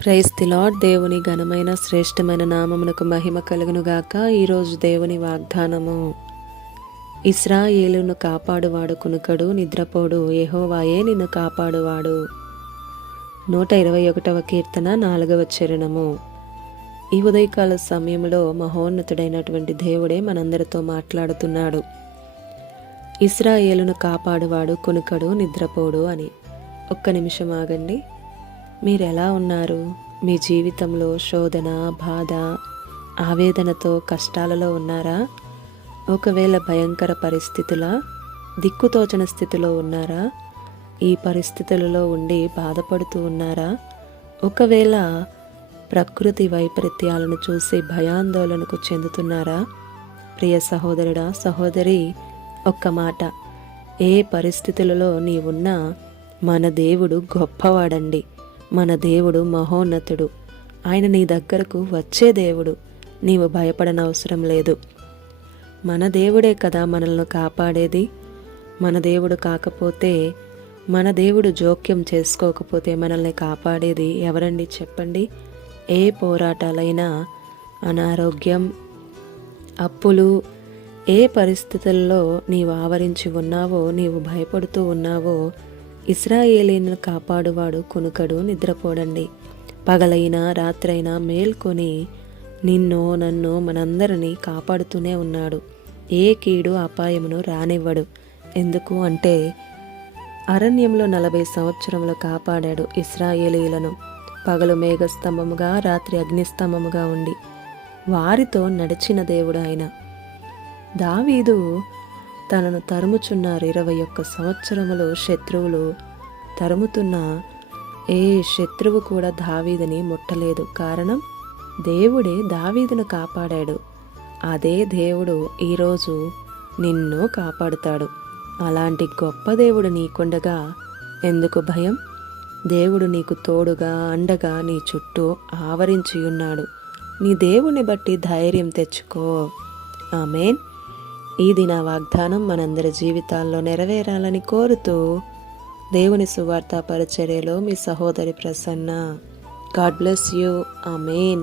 Praise the lord. దేవుని ఘనమైన శ్రేష్టమైన నామమునకు మహిమ కలుగునుగాక. ఈరోజు దేవుని వాగ్దానము, ఇశ్రాయేలును కాపాడువాడు కునుకడు, నిద్రపోడు, యెహోవాయే నిన్ను కాపాడువాడు. 121వ కీర్తన 4వ చరణము. ఈ ఉదయకాల సమయంలో మహోన్నతుడైనటువంటి దేవుడే మనందరితో మాట్లాడుతున్నాడు. ఇశ్రాయేలును కాపాడువాడు కునుకడు, నిద్రపోడు అని. ఒక్క నిమిషం ఆగండి. మీరెలా ఉన్నారు? మీ జీవితంలో శోధన, బాధ, ఆవేదనతో కష్టాలలో ఉన్నారా? ఒకవేళ భయంకర పరిస్థితుల, దిక్కుతోచని స్థితిలో ఉన్నారా? ఈ పరిస్థితులలో ఉండి బాధపడుతూ ఉన్నారా? ఒకవేళ ప్రకృతి వైపరీత్యాలను చూసి భయాందోళనకు చెందుతున్నారా? ప్రియ సహోదరుడా, సహోదరి, ఒక్క మాట, ఏ పరిస్థితులలో నీవున్నా మన దేవుడు గొప్పవాడండి. మన దేవుడు మహోన్నతుడు. ఆయన నీ దగ్గరకు వచ్చే దేవుడు. నీవు భయపడనవసరం లేదు. మన దేవుడే కదా మనల్ని కాపాడేది. మన దేవుడు కాకపోతే, మన దేవుడు జోక్యం చేసుకోకపోతే మనల్ని కాపాడేది ఎవరండి చెప్పండి? ఏ పోరాటాలైనా, అనారోగ్యం, అప్పులు, ఏ పరిస్థితుల్లో నీవు ఆవరించి ఉన్నావో, నీవు భయపడుతూ ఉన్నావో, ఇశ్రాయేలీను కాపాడువాడు కునుకడు, నిద్రపోడండి. పగలైనా రాత్రైనా మేల్కొని నిన్ను, నన్ను, మనందరినీ కాపాడుతూనే ఉన్నాడు. ఏ కీడు అపాయమును రానివ్వడు. ఎందుకు అంటే అరణ్యంలో 40 సంవత్సరములు కాపాడాడు ఇశ్రాయేలీలను. పగలు మేఘస్తంభముగా, రాత్రి అగ్నిస్తంభముగా ఉండి వారితో నడిచిన దేవుడు ఆయన. దావీదు తనను తరుముచున్నారు 21 సంవత్సరములు శత్రువులు తరుముతున్న ఏ శత్రువు కూడా దావీదుని ముట్టలేదు. కారణం, దేవుడే దావీదును కాపాడాడు. అదే దేవుడు ఈరోజు నిన్ను కాపాడుతాడు. అలాంటి గొప్ప దేవుడు నీకుండగా ఎందుకు భయం? దేవుడు నీకు తోడుగా, అండగా నీ చుట్టూ ఆవరించి ఉన్నాడు. నీ దేవుని బట్టి ధైర్యం తెచ్చుకో. ఆమేన్. ఈ దిన వాగ్దానం మనందరి జీవితాల్లో నెరవేరాలని కోరుతూ దేవుని సువార్త పరిచర్యలో మీ సహోదరి Prasanna. God bless you. Amen.